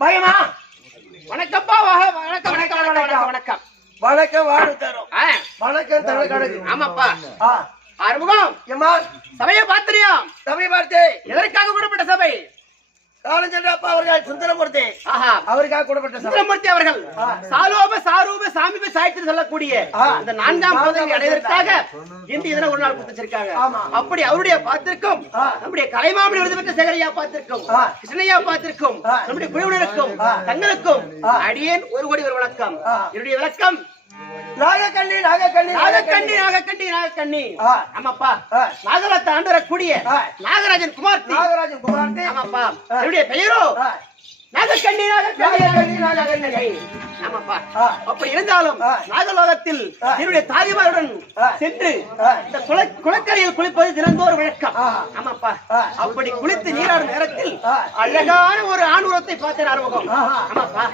பயமா வணக்கம்ப்பா. வணக்கம் வணக்கம் வணக்கம் வணக்கம் வணக்கம். வாழ்வு தரும் வணக்கம் தமிழ் கணக்கு. ஆமாப்பா. ஆறுமுகம் எம்மா சபையை பார்த்தியா? சபையை பார்த்து எதற்காக கூடப்பட்ட சபை? காலஞ்சென்றப்பா அவர்கள் சுந்தரமூர்த்தி அவருக்காக கூடப்பட்ட சுந்தரமூர்த்தி அவர்கள் சாலோப சாரூப சாமிப சாய்த்து சொல்லக்கூடிய அந்த 4ஆம் பதவி அடைவதற்காக இந்த இதனை ஒரு நாள் கொடுத்திருக்காங்க. அப்படி அவருடைய பார்த்திருக்கும் நம்முடைய கலைமாமணி விருது பெற்ற சேகரையா பார்த்திருக்கும் கிருஷ்ணய்யா பார்த்திருக்கும் நம்முடைய குழுவினருக்கும் தங்களுக்கும் அடியேன் ஒரு கோடி ஒரு வணக்கம். என்னுடைய விளக்கம் நாகக்கண்ணி நாகக்கண்ணி நாகக்கண்ணி நாகக்கண்ணி நாகக்கண்ணி. ஆமாப்பா. நாகரத்தை ஆண்டு வரக்கூடிய நாகராஜன் குமார்த்தி நாகராஜன் குமார்த்தி. ஆமாப்பா. என்னுடைய பெயரோ நாகக்கண்ணி நாகக்கண்ணி நாகக்கண்ணி. ஆமாப்பா. அப்படி இருந்தாலும் நாகலோகத்தில் என்னுடைய தாதிமாருடன் சென்று இந்த குளக்கரையில் குளிப்பது தினந்தோறும் வழக்கம். ஆமாப்பா. அப்படி குளித்து நீராடும் நேரத்தில் அழகான ஒரு ஆணுரத்தை பார்த்தேன் ஆறுமுகம். ஆமாப்பா.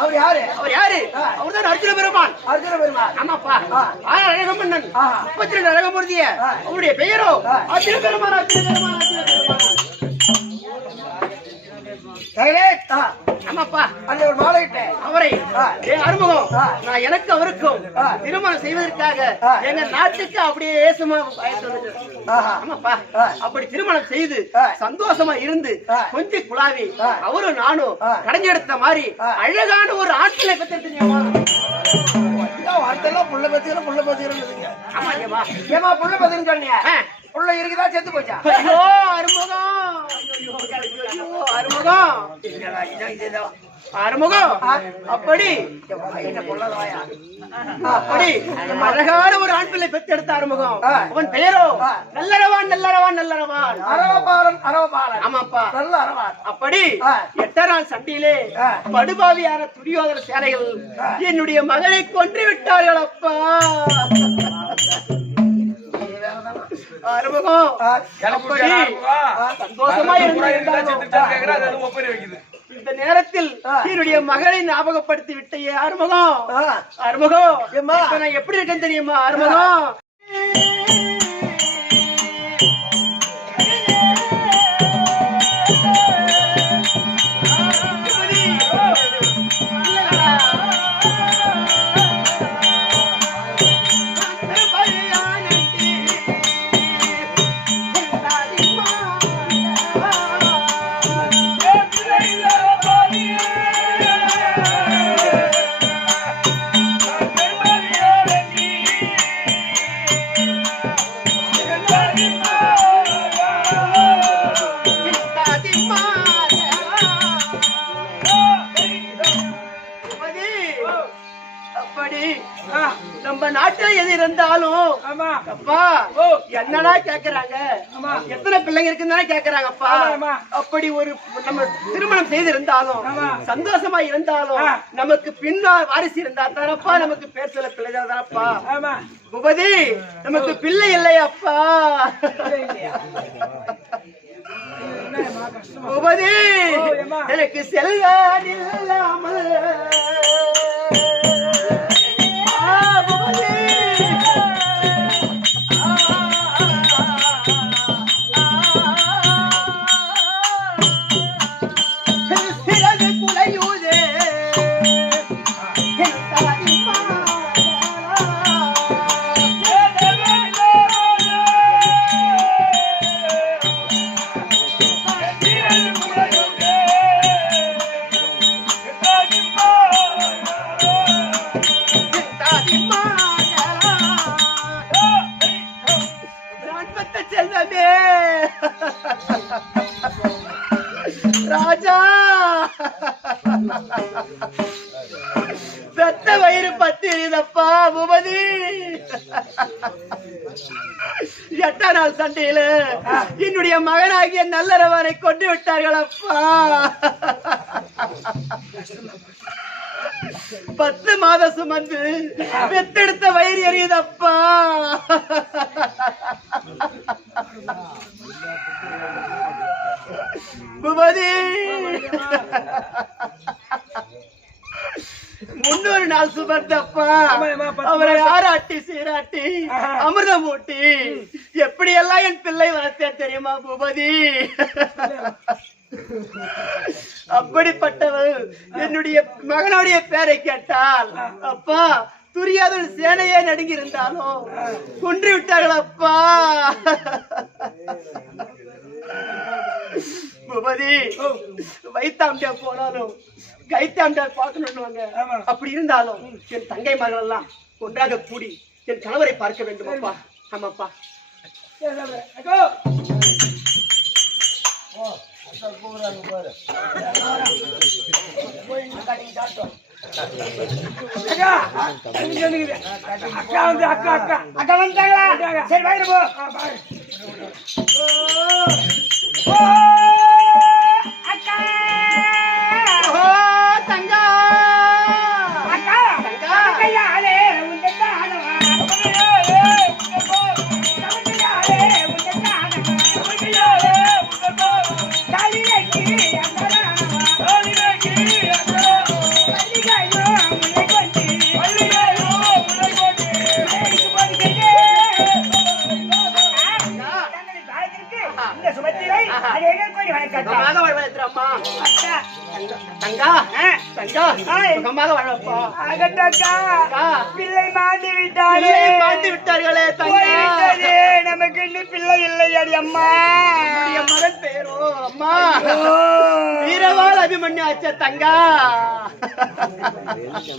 அவர் யாரு? அவர் யாரு? அவர்தான் அர்ஜுன பெருமான். அர்ஜுன பெருமான். ஆமாப்பா. அழகமன்னன் 32 அழகமூர்த்திய அவருடைய பெயரோ அர்ஜுன பெருமான். அர்ஜுன பெருமான். அர்ஜுன பெருமான். ஆமாப்பா. அந்த ஒரு மாலையிட்ட அவரை அறுமுகம் நான் எனக்கு அவருக்கும் திருமணம் செய்வதற்காக எங்க நாட்டுக்கு அப்படியே ஏசுமா. ஆமாப்பா. அப்படி திருமணம் செய்து சந்தோஷமா இருந்து கொஞ்சம் குழாவி அவரும் நானும் கடைஞ்செடுத்த மாதிரி அழகான ஒரு ஆட்களை பெற்றெடுத்தீங்கம்மா. புள்ள பத்திரம் புள்ள பத்திரம். ஆமா ஏமா ஏமா புள்ள பத்திரம் சொன்னீங்க. புள்ள இருக்குதா செத்து போச்சா? ஐயோ அறுமுகம் அறுமுகம் அறுமுகம். அப்படி அப்படி அழகான ஒரு ஆண் பிள்ளை பெற்றெடுத்த அறுமுகம். அவன் பெயரோ நல்லரவான் நல்லரவான் நல்லரவான் அரவபாலன் அரவபாலன். ஆமாப்பா. நல்ல அரவான். அப்படி 8 நாள் சண்டையிலே படுபாவியான துரியோதன சேனைகள் என்னுடைய மகளை கொன்று விட்டார்கள் அப்பா. அறுமுகம் சந்தோஷமா இந்த நேரத்தில் என்னுடைய மகளை ஞாபகப்படுத்தி விட்டையே அறுமுகம். அறுமுகம் நான் எப்படி இருக்கேன்னு தெரியுமா அறுமுகம்? நம்ம நாட்டுல எது இருந்தாலும் அப்பா என்னடா கேக்குறாங்க, எத்தனை பிள்ளைங்க இருக்குன்னு கேக்குறாங்க அப்பா. அப்படி ஒரு நம்ம திருமணம் செய்து இருந்தாலும் சந்தோஷமா இருந்தாலும் நமக்கு பின்னால் வாரிசு இருந்தா தானப்பா நமக்கு பேர் சொல்ல பிள்ளைகள் தானப்பா. பூபதி நமக்கு பிள்ளை இல்லையாப்பா. பூபதி எனக்கு செல்வம் இல்லாமல் ராஜா பெத்த வயிறு பத்திரிதப்பா. பூபதி 8 நாள் சண்டையில என்னுடைய மகனாகிய நல்லரவனை கொண்டு விட்டார்கள் அப்பா. 10 மாதம் சுமந்து பெத்தெடுத்த வயிறு எரியுதப்பா. பூபதி முன்னொரு நாள் சுமர்ந்தப்பா அவரை ஆராட்டி சீராட்டி அமிர்தம் ஊட்டி எப்படி எல்லாம் என் பிள்ளை வளர்த்தேன் தெரியுமா பூபதி? அப்படிப்பட்டவள் என்னுடைய மகனுடைய பேரை கேட்டால் அப்பா துரியாதன் சேனையே நடுங்கி இருந்தாலும் கொன்று விட்டார்கள் அப்பா. பூபதி வைத்தாம்டா போனாலும் கைத்தாம்டா பார்க்கணும்னு அப்படி இருந்தாலும் என் தங்கை மகள் எல்லாம் ஒன்றாக கூடி என் கணவரை பார்க்க வேண்டும் அப்பா. ஆமாப்பா. அக்கா வந்தாங்களா? சரி வாங்க போ. அக்கா தங்கா அக்கா கையாலே உண்டை காணவா பிள்ளை மாட்டி விட்டார்களே, நமக்கு இன்னும் பிள்ளை இல்லை. அடி அம்மா மகன் பேரோ அம்மா வீரவாள் அபிமன்யு ஆச்ச தங்கா.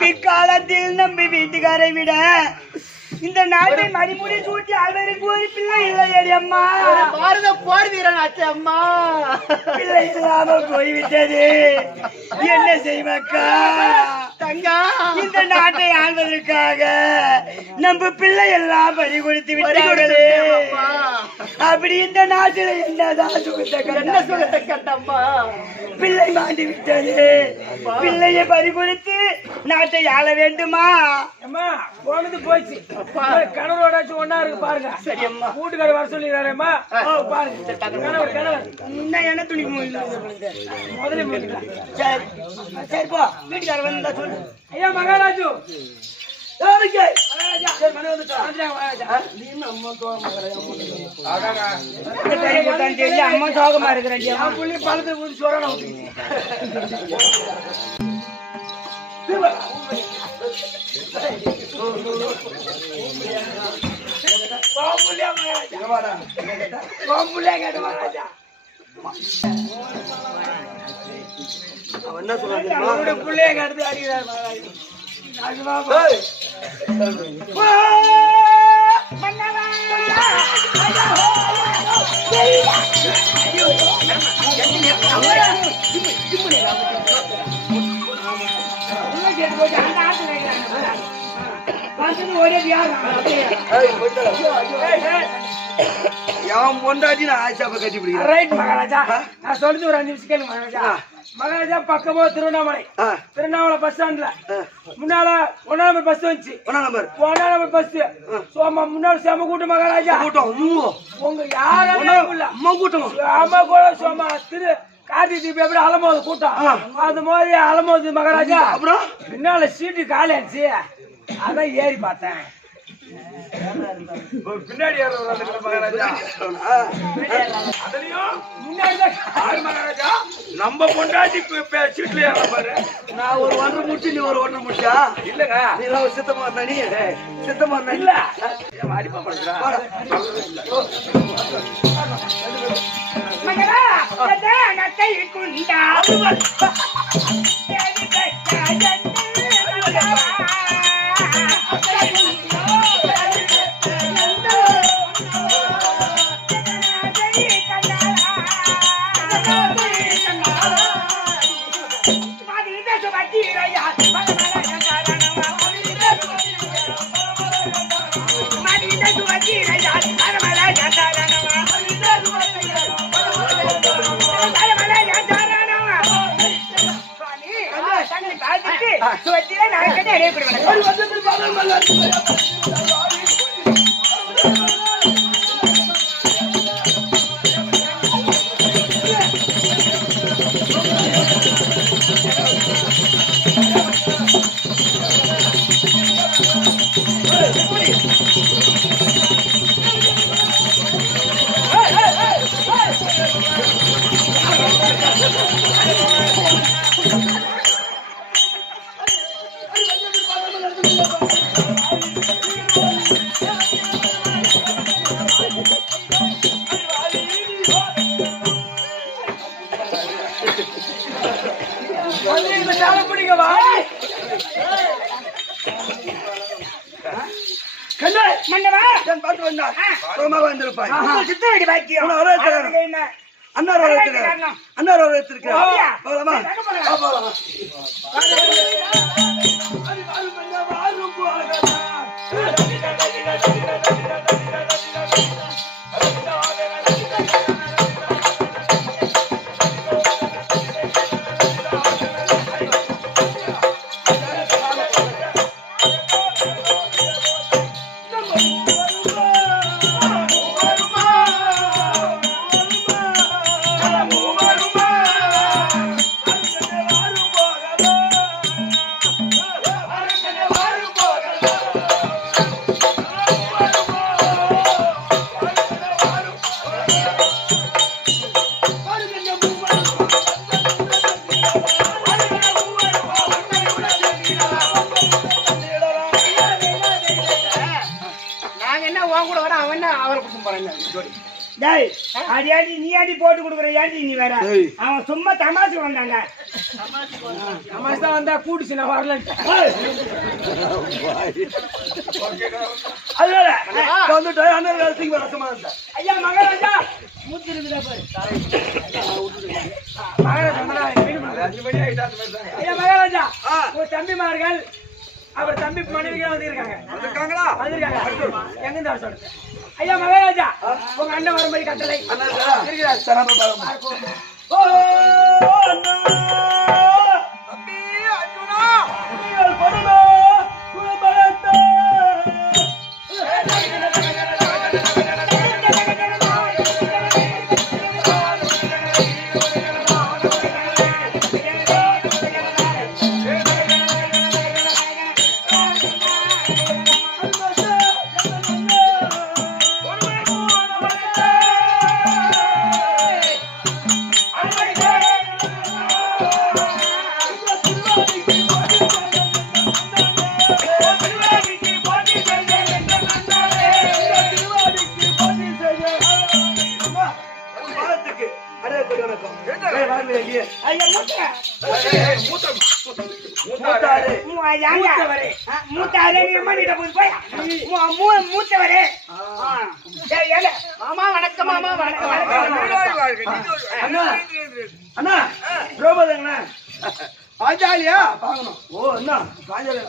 பிற்காலத்தில் நம்பி வீட்டுக்காரை விட இந்த நாட்டை மடிமுடி சூட்டி அவருக்கு ஒரு பிள்ளை இல்லை. அம்மா பாரத போர் வீரன் ஆச்சு அம்மா. பிள்ளை இல்லாம போய்விட்டது, என்ன செய்வக்கா? தங்கா இந்த நாட்டை ஆள்வதற்காக நம்ம பிள்ளை எல்லாம் பறி கொடுத்து விட்டார்களே. அப்படி இந்த நாட்டில் என்னதான் சுகத்தை கண்டம்மா? பிள்ளை மாண்டி விட்டது, பிள்ளையை பறி கொடுத்து நாட்டை ஆள வேண்டுமா? போனது போச்சு. கணவரோடாச்சும் ஒன்னா இருக்கு பாருங்க. சரி அம்மா வீட்டுக்கார வர சொல்லிடுறாரேம்மா. பாருங்க கணவர் கணவர் என்ன துணி முதல்ல. சரி சரி போ வீட்டுக்கார வந்து சொல்லு. ஐயா மகாராஜு அம்மா சோகமா இருக்கிறேன். புள்ளி பழத்தை ஊதி சோறான என்ன சொல்றாங்க? பிள்ளைய கடுத்து அடிக்கிறார் பொண்டாட்டி நான் ஆயிஷாவை கட்டி பிடிக்கிறேன். ரைட் மகாராஜா, நான் சொல்றது ஒரு 5 நிமிஷம் கேளு மகாராஜா. மகாராஜா பக்கமோ திருவண்ணாமலை பஸ் ஸ்டாண்ட்ல முன்னால 1 நம்பர் பஸ் வந்துச்சு. 1 நம்பர் பஸ் சோமா முன்னால செம கூட்டம் மகாராஜா. உங்க யாரும் கூட்டம் செம கூட சோமா திரு கார்த்தி தீபம் எப்படி அலமோது கூட்டம் அது மாதிரி அலமோது மகாராஜா. அப்புறம் பின்னால சீட்டு காலி ஆச்சு, அதான் ஏறி பார்த்தேன். பின்னாடி நம்ம பொண்டாட்டி சீட்ல ஏற பாரு. நான் ஒரு 1 முடிச்சு நீ ஒரு 1 முடிச்சா இல்லங்க. நீ சித்தமா இருந்தா நீ சித்தமா இருந்தா இல்ல பிடிங்க வா கண்ணா மன்னவா நான் பாத்து வந்தா சோமா வந்திருப்பாய் சித்தடி பாக்கியம் அண்ணா ரோல எடுத்துக்கறேன் போலாமா போலாமா நீ அடி போட்டு கொடுக்குற ஏன்டி நீ வேற அவன் சும்மா தமாசு வந்தாங்க தமாசு தான் வந்தா கூட்டுச்சு நான் வரல ஐயா மகாராஜா மூச்சு ஐயா மகாராஜா உங்க தம்பிமார்கள் அவர் தம்பி மனைவிகள் வந்திருக்காங்க எங்க சொல்லுங்க ஐயா மகாராஜா உங்க அண்ணன் வரும்படி கட்டளை மாமா வணக்கம் மாமா வணக்கம் அண்ணா ரோபோதங்கண்ணா பாஞ்சாலியா பாக்கணும் ஓ என்ன பாஞ்சாலியா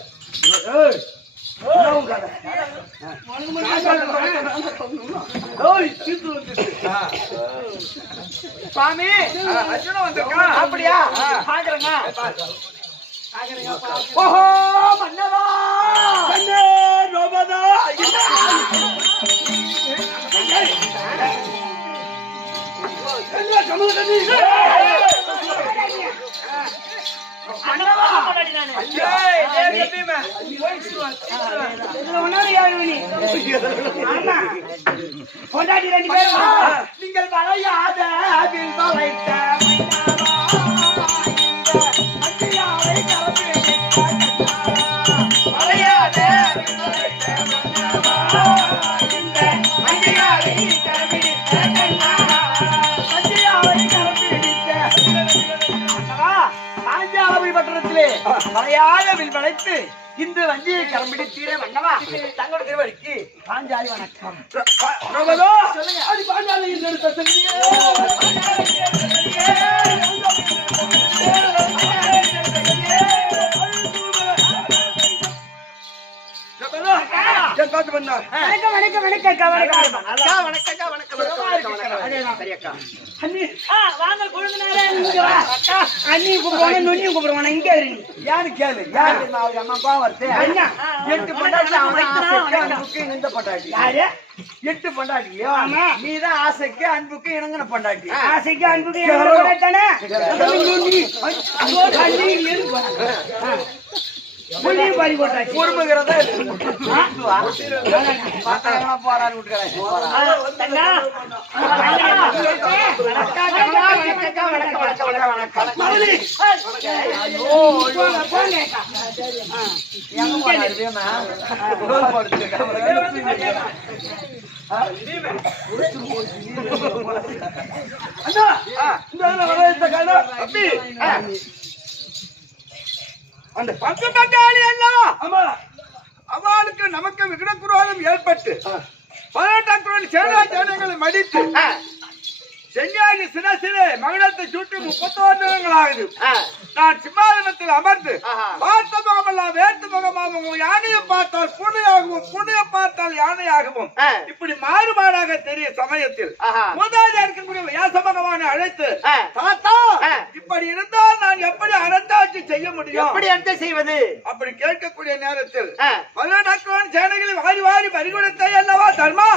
சுவாமி அப்படியா பாக்குறேங்க ஓஹோ மன்னவா ரோபதா கொண்டாடி 2 பேரும் நீங்கள் வளையாத மலையாளவில் வளைத்து இந்த வஞ்சியை கரம்பிடித்தீரே மன்னவா தங்களோட திருவடிக்கு பாஞ்சாலி வணக்கம் சொல்லுங்க அது பாஞ்சாலி அண்ணி கூப்பிடுவாங்க நொன்னியும் கூப்பிடுவாங்க இங்க யாரு கேளு யாரு அம்மா பாவர்த்தே 8 பொண்டாட்டி இந்த பொண்டாட்டி யாரு 8 பொண்டாட்டியோ நீதான் ஆசைக்கு அன்புக்கு இணங்கின பொண்டாட்டி ஆசைக்கு அன்புக்கு இணங்கின தானே புள்ளியும் பாடி போட்டாச்சு பொறுப்புகிறதா போறாரு விட்டுக்கிறேன் அந்த பங்கு பங்காளி எல்லாம் அவளுக்கு நமக்கு விகடக்குரோதம் ஏற்பட்டு 18 சேனாஜனங்களை மடித்து செஞ்சாகி சினசிலே மகிழத்தை சுற்றி 31 தினங்கள் ஆகுது. நான் சிம்மாதனத்தில் அமர்ந்து பார்த்த முகமெல்லாம் வேட்டு முகமாகவும் யானையை பார்த்தால் பூனையாகவும் பூனையை பார்த்தால் யானையாகவும் இப்படி மாறுபாடாக தெரிய சமயத்தில் மூதாதையா இருக்கக்கூடிய வியாச பகவானை அழைத்து தாத்தா இப்படி இருந்தால் நான் எப்படி அரசாட்சி செய்ய முடியும், எப்படி அந்த செய்வது அப்படி கேட்கக்கூடிய நேரத்தில் 18 சேனைகளை வாரி வாரி பறிகொடுத்த அல்லவா தர்மா,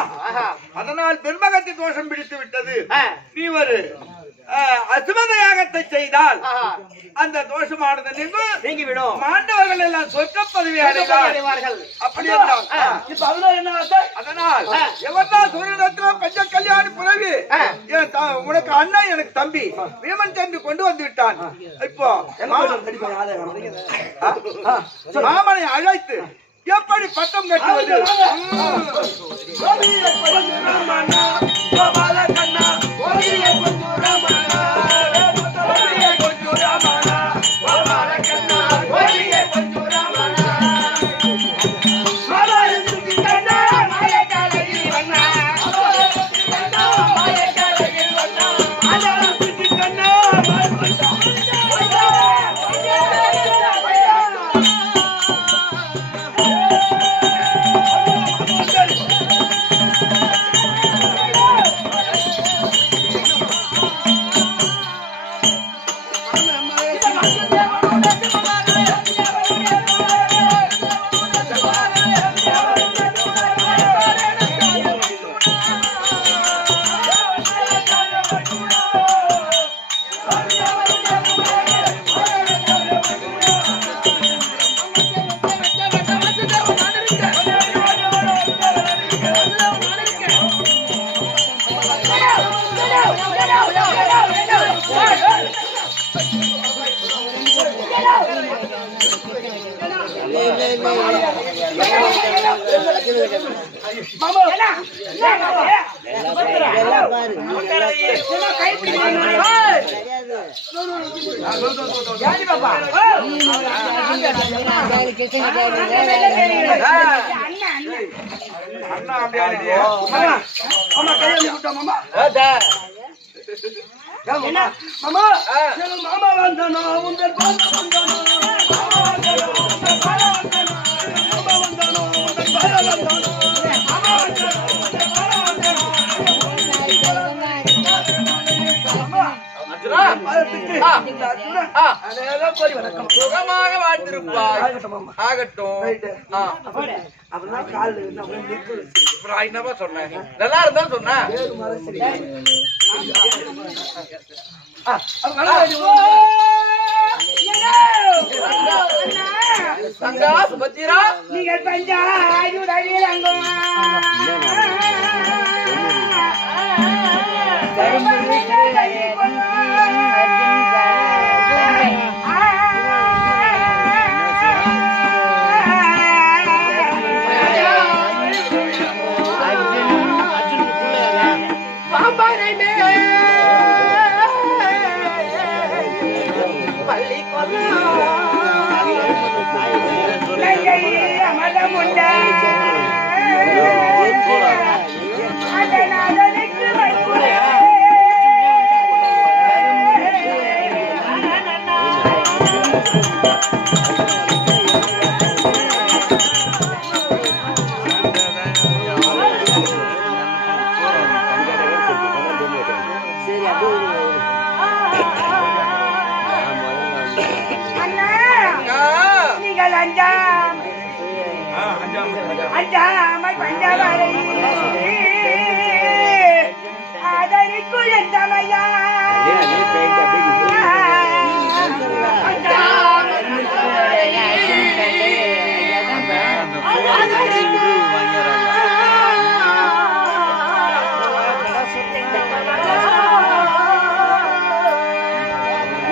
அதனால் பெருமகத்தை தோஷம் பிடித்து விட்டது. நீ ஒரு அசுமத யாகத்தை செய்தால் அந்த தோஷமானது நீங்கிவிடும், மாண்டவர்கள் எல்லாம் சொர்க்க பதவி அடைவார்கள். அப்படி அதனால் எவர்தான் சூரியரத்னம் பஞ்ச கல்யாணி புறவி உனக்கு அண்ணன் எனக்கு தம்பி வீமன் தம்பி கொண்டு வந்து விட்டான். இப்போ மாமனை அழைத்து எப்படி பட்டம் கட்டுவது? மாமா வந்தானோ உங்கள் சுகமாக வாழ்ந்திருப்பாய். ஆகட்டும். என்னவா சொன்னேன், நல்லா இருந்தா சொன்னேன். சுபத்திரா நீங்கள் பஞ்சா அஞ்சாமை பஞ்சவரை அதற்குள் எந்தமையா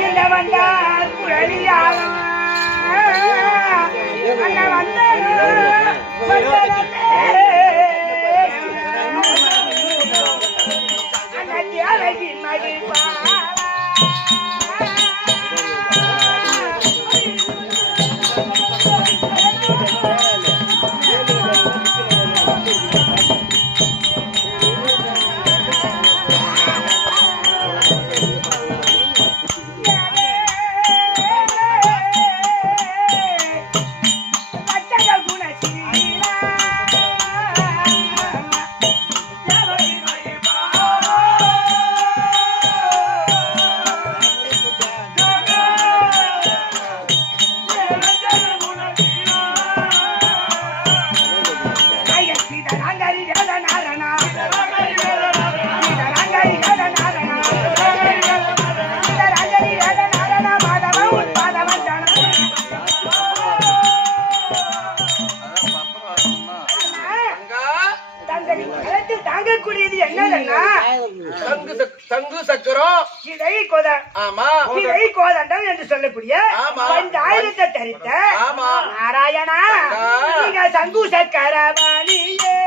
இந்த வந்தால் குழலியாக அழகின் மகிழ்வா தாங்கக்கூடியது என்னன்னா சங்கு சக்கரம் இடை கோதம். ஆமா இடை கோதண்டம் என்று சொல்லக்கூடிய அந்த ஆயுதத்தை தரித்த நாராயணா நீங்க சங்கு சக்கரவாணியே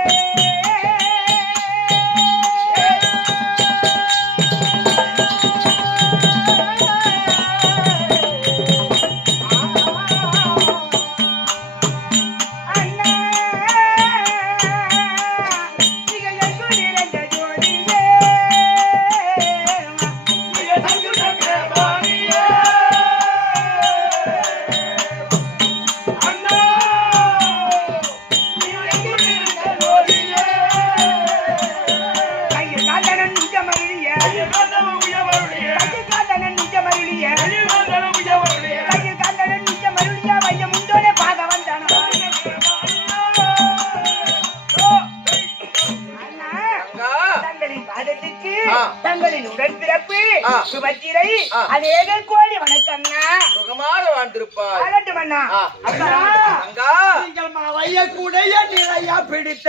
தங்களின் உடன்பிறப்பு சுபத்திரை அநேக கோடி வணக்கம்னா சுகமாக வாழ்ந்திருப்பார். அழட்டும் அண்ணா. நீங்கள் வையக்கூடிய நிறையா பிடித்த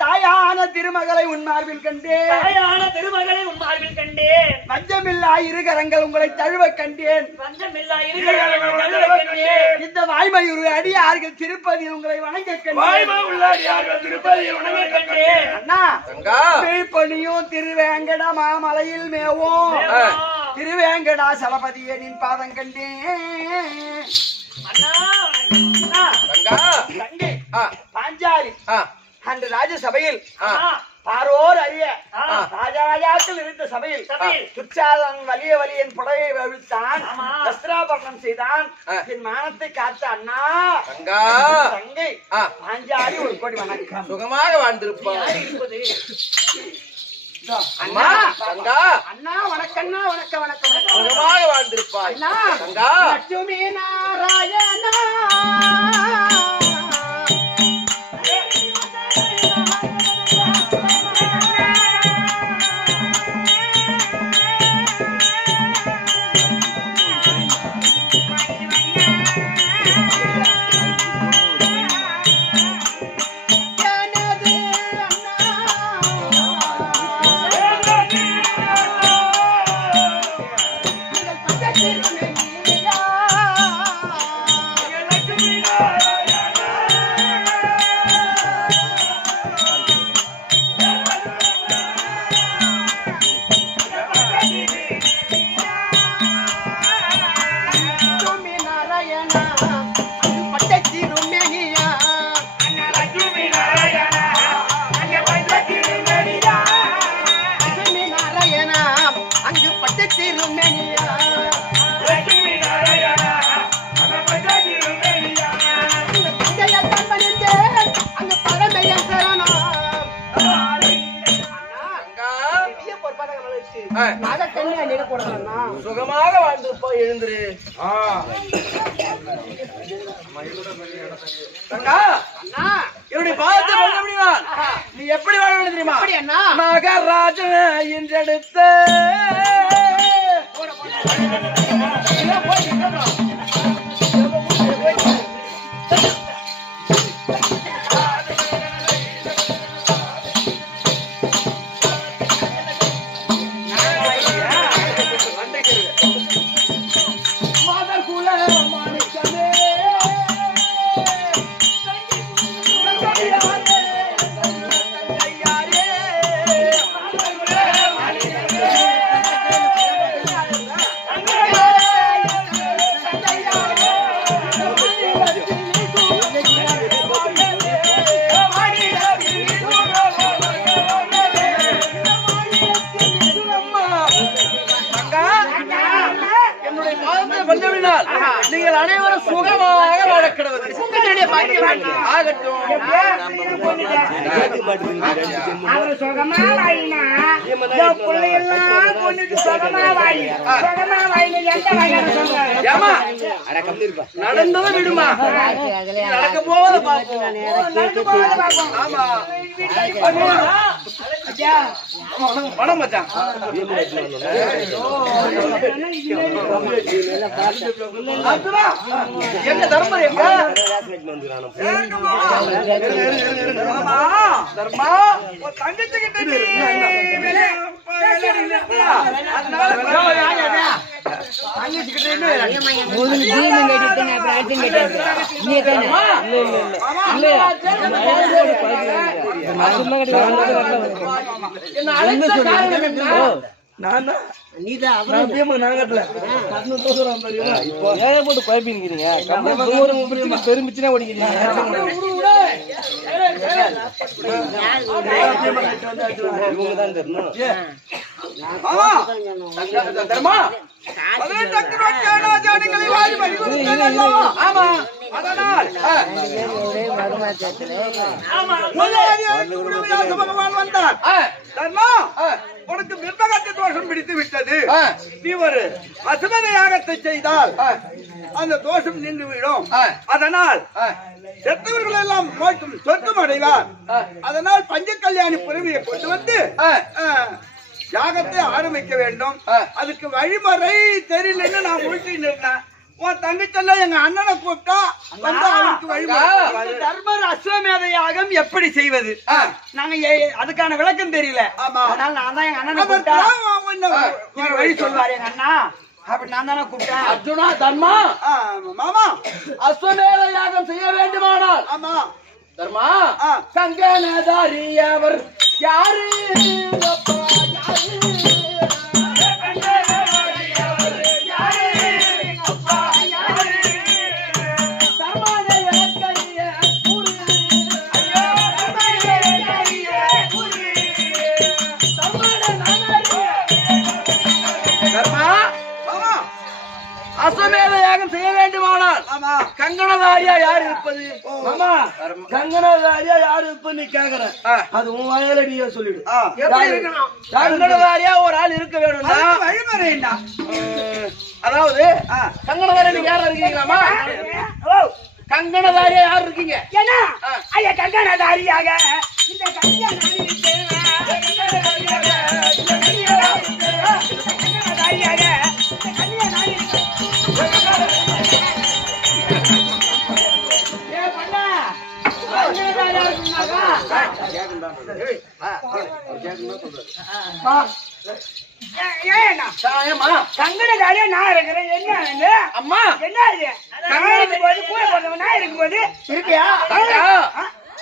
தாயான திருமகளை உன் மார்பில் கண்டேன் வஞ்சமில்லா இரு கரங்கள் உங்களை தழுவ கண்டேன் இந்த வாய்மையுறு அடியார்கள் திருப்பதியில் உங்களை வணங்க கண்டேன் அண்ணா திருப்பணியும் திருவேங்கட மாமலையில் மேவும் திருவேங்கடா சலபதியே நின் பாதம் கண்டேன் பாஞ்சாலி அந்த ராஜசபையில் பாரோர் அறிய ராஜாக்கள் இருந்த சபையில் துச்சாதன் வலிய வலியன் புடவை அவிழ்த்தான் வஸ்திராபரணம் செய்தான் என் மானத்தை காத்த அண்ணா தங்கை பாஞ்சாலி ஒரு கோடி வணக்கம் சுகமாக வாழ்ந்திருப்பார். அண்ணா அண்ணா வணக்கம்னா வணக்கம் வணக்கம் சுகமாக வாழ்ந்திருப்பார். அண்ணா லட்சுமி நாராயணா சுகமாக வாழ்ந்திருப்பா. எழுந்துரு. என்னுடைய பாதத்தை நீ எப்படி வாழ வேண்டும் தெரியுமா? மகாராஜன் என்றெடுத்த நீங்கள் அனைவரும் சுகமாக வாழக்கிடுவது ஆகட்டும். அவரு சுகமா வாயினா பிள்ளையெல்லாம் கொண்டுட்டு சுகமா வாயி சுகமா வாயினா எந்த வாயினா சொல்றாரு ஏமா நடந்ததை விடுமா, நடக்க போவதை பார்ப்போம். ஆமா பணம் மச்சான். எங்க தர்மர் எங்க தர்மா தங்கச்சிக்கிட்ட பெருமிச்சுனா ஓடிக்கிறீங்க. உனக்கு விற்பகத்தை தோஷம் பிடித்து விட்டது. நீ ஒரு அசுமத யாகத்தை செய்தால் அந்த தோஷம் நின்று விடும். அதனால் செத்தவர்கள் எல்லாம் மோட்சம் சொர்க்கம் அடைவார். அதனால் பஞ்ச கல்யாணி புறவியை கொண்டு வந்து யாகத்தை ஆரம்பிக்க வேண்டும். அதுக்கு வழிமுறை தெரியலன்னு நான் உள்ட்டி நின்றேன். உன் தங்கச்செல்லாம் எங்க அண்ணனை கூப்பிட்டா வந்து அவருக்கு வழிமுறை. தர்மர் அஸ்வமேத யாகம் எப்படி செய்வது நாங்க அதுக்கான விளக்கம் தெரியல. அதனால நான் தான் எங்க அண்ணனை கூப்பிட்டா வழி சொல்வாரு. எங்க அண்ணா அப்படி நான் தானே கூப்பிட்டேன். அர்ஜுனா தர்மா மாமா அஸ்வமேத யாகம் செய்ய வேண்டுமானால் ஆமா தர்மா கங்கனதாரியவர் யாரு அஸ்வமேத யாகம் செய்ய வேண்டுமானால் கங்கணதாரியா யார் இருப்பது? கங்கணதாரியா யாரு இருப்பது கேக்குற அது உன் வாயால நீ சொல்லிடு. எப்படி இருக்கணும்? கங்கணதாரியா ஒரு ஆள் இருக்க வேணும்னா வழிமுறை என்ன? அதாவது கங்கணதாரியா நீங்க யாரா இருக்கீங்களாமா? கங்கணதாரியா யார் இருக்கீங்க? ஏன்னா ஐயா கங்கணதாரியாக இந்த கங்கணதாரியாக கங்கணதாரியா நான் இருக்கிறேன். என்ன அம்மா என்ன நான் இருக்கும்போது இருக்கியா?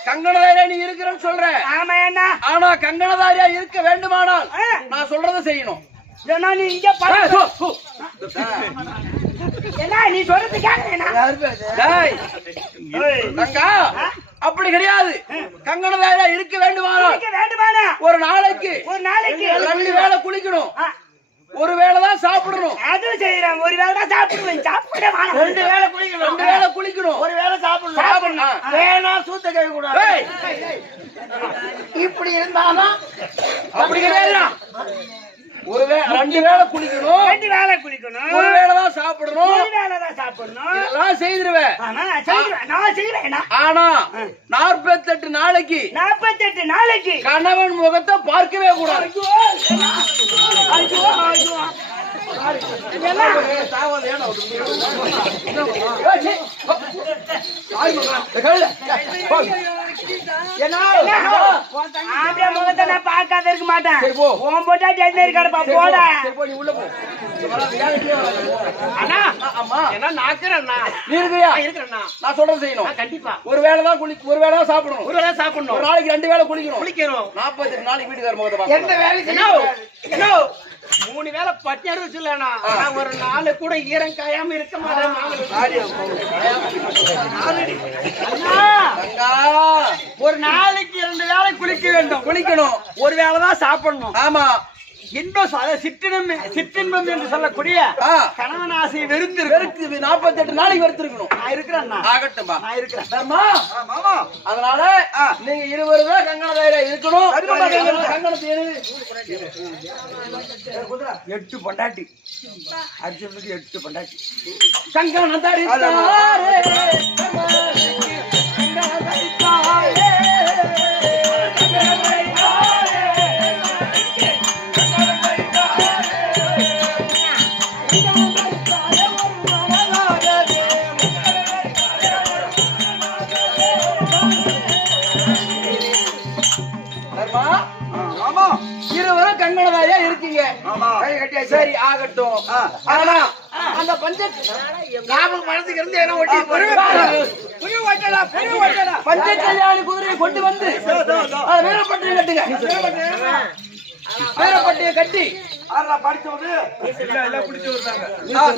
கங்கணதாரியா நீ இருக்கிறன்னு சொல்ற. ஆமா என்ன ஆனா கங்கணதாரியா இருக்க வேண்டுமானால் நான் சொல்றதை செய்யணும். ஏன்னா நீ இங்க என்ன நீ சொல்றது கேட்கறேன்னா அப்படி கிடையாது. கங்கணதாரியா இருக்க வேண்டுமானால் ஒரு நாளைக்கு 2 வேளை குளிக்கணும், ஒரு வேளை தான் சாப்பிடணும். அது செய்யறேன். ஒரு வேளை தான் சாப்பிடுவேன். சாப்பிட 2 வேளை குளிக்கணும், 2 வேளை குளிக்கணும், ஒரு வேளை சாப்பிடணும். வேணா சூத்த கை கூடாது. இப்படி இருந்தாலும் அப்படி கிடையாதுடா. ஒரு 2 வேளை குளிக்கணும், 2 வேளை குளிக்கணும், ஒரு வேளை தான் சாப்பிடணும், ஒரு வேளை தான் சாப்பிடணும். இதெல்லாம் செய்திருவேன். நான் செய்வேன். ஆனா 48 நாளைக்கு 48 நாளைக்கு கணவன் முகத்தை பார்க்கவே கூடாது. முகத்தை நான் பார்க்காத இருக்க மாட்டேன். உன் போட்டா இருக்காருப்பா போட. நான் சொல்றது செய்யணும். கண்டிப்பா ஒரு வேளை தான் ஒரு வேளை தான் சாப்பிடணும், ஒரு வேளை சாப்பிடணும், ஒரு நாளைக்கு 2 வேளை குளிக்கணும். 48 நாளைக்கு வீட்டுக்கார முகத்தை எந்த வேலை என்ன 3 வேளை பட்டியா வச்சுலண்ணா. ஒரு 4 கூட ஈரம் காயாம இருக்க மாட்டேன். ஒரு நாளைக்கு 2 வேளை குளிக்க வேண்டும், குளிக்கணும், ஒரு வேளை தான் சாப்பிடணும். ஆமா இன்பம் சிற்றின்பம் என்று சொல்லக்கூடிய கணவன் ஆசையை வெறுத்து 48 நாளைக்கு வெறுத்திருக்கணும். நான் இருக்கிறேன் ஆகட்டும்பா. நான் இருக்கிறேன் தர்மா, மாமா. அதனால நீங்க 20 பேர் கங்கணதாயிரா இருக்கணும். கங்கணத்தை 8 பொண்டாட்டி அர்ஜுனுக்கு 8 பொண்டாட்டி கங்கணம் தரித்தாரே இருவரும் கங்கணதாயா இருக்கீங்க. சரி ஆகட்டும். ஆனா அந்த பஞ்சத்துக்கு இருந்து என்ன ஒட்டி பஞ்ச கல்யாணி குதிரையை கொண்டு வந்து வீரப்பட்டியை கட்டுங்க. வீரப்பட்டியை கட்டி படிச்சவரு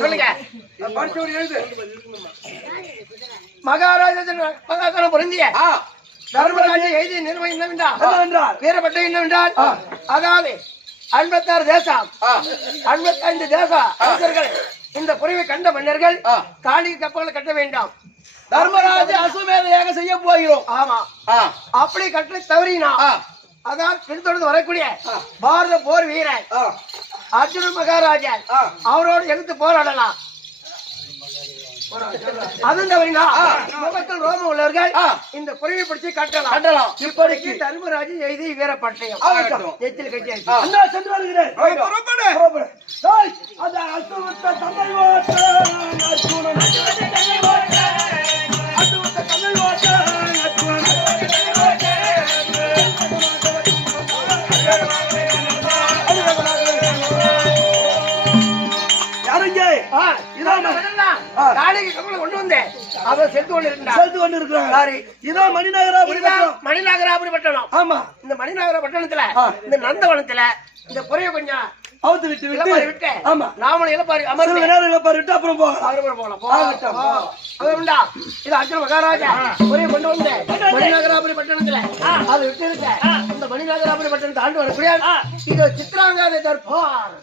சொல்லுங்க. படிச்சவரு எழுது. மகாராஜா பொருந்திய தர்மராஜ எழுதி நிறுவனம் என்னவென்றால் வீரப்பட்டை என்னவென்றால் அதாவது 56 தேசம் 55 தேச அரசர்கள் இந்த புரிவை கண்ட மன்னர்கள் காணிகை கப்பல்களை கட்ட வேண்டாம். தர்மராஜ அசுமேதையாக செய்ய போகிறோம். ஆமா, அப்படி கட்ட தவறினா அதான் பின்தொடர்ந்து வரக்கூடிய பாரத போர் வீரன் அர்ஜுன மகாராஜன் அவரோடு எதிர்த்து போராடலாம். அதுவும் தவறினா முகத்தில் ரோமம் உள்ளவர்கள் இந்த குறைவை பிடிச்சி கட்டலாம். இப்படிக்கு தர்மராஜன் எழுதி வீரப்பட்டயம் எச்சில் கட்டி அண்ணா சென்று வருகிறேன். அந்த அசுவத்த தமிழ் ஓட்ட கொண்டு வந்தேன். அதை செத்து கொண்டு இருக்கிறாங்க. இதோ மணிநகராபுரி பட்டணம். ஆமா, இந்த மணிநகர பட்டணத்துல இந்த நந்தவனத்துல இந்த குறைய கொஞ்சம் அவுத்து விட்டு ஆமா நாமளும் இழப்பாரு அமர்ந்து இழப்பாரு விட்டு அப்புறம் போகலாம். இது அர்ஜுன மகாராஜா குறைய கொண்டு வந்தேன் மணிநகராபுரி பட்டணத்துல அதை விட்டு இருக்க இந்த மணிநகராபுரி பட்டணத்தை ஆண்டு வரக்கூடிய இது சித்ராங்காதை தற்பார்.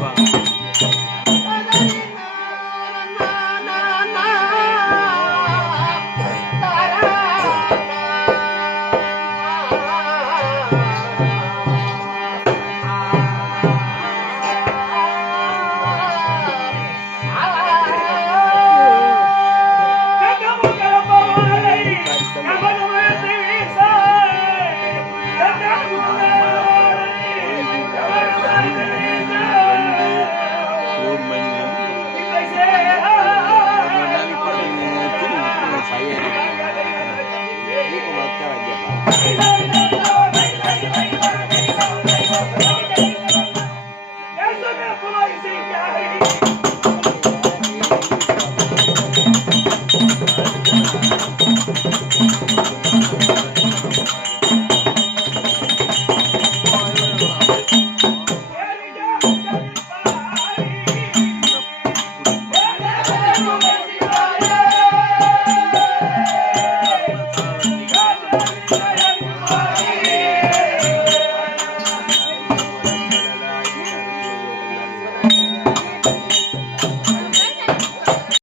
Bye.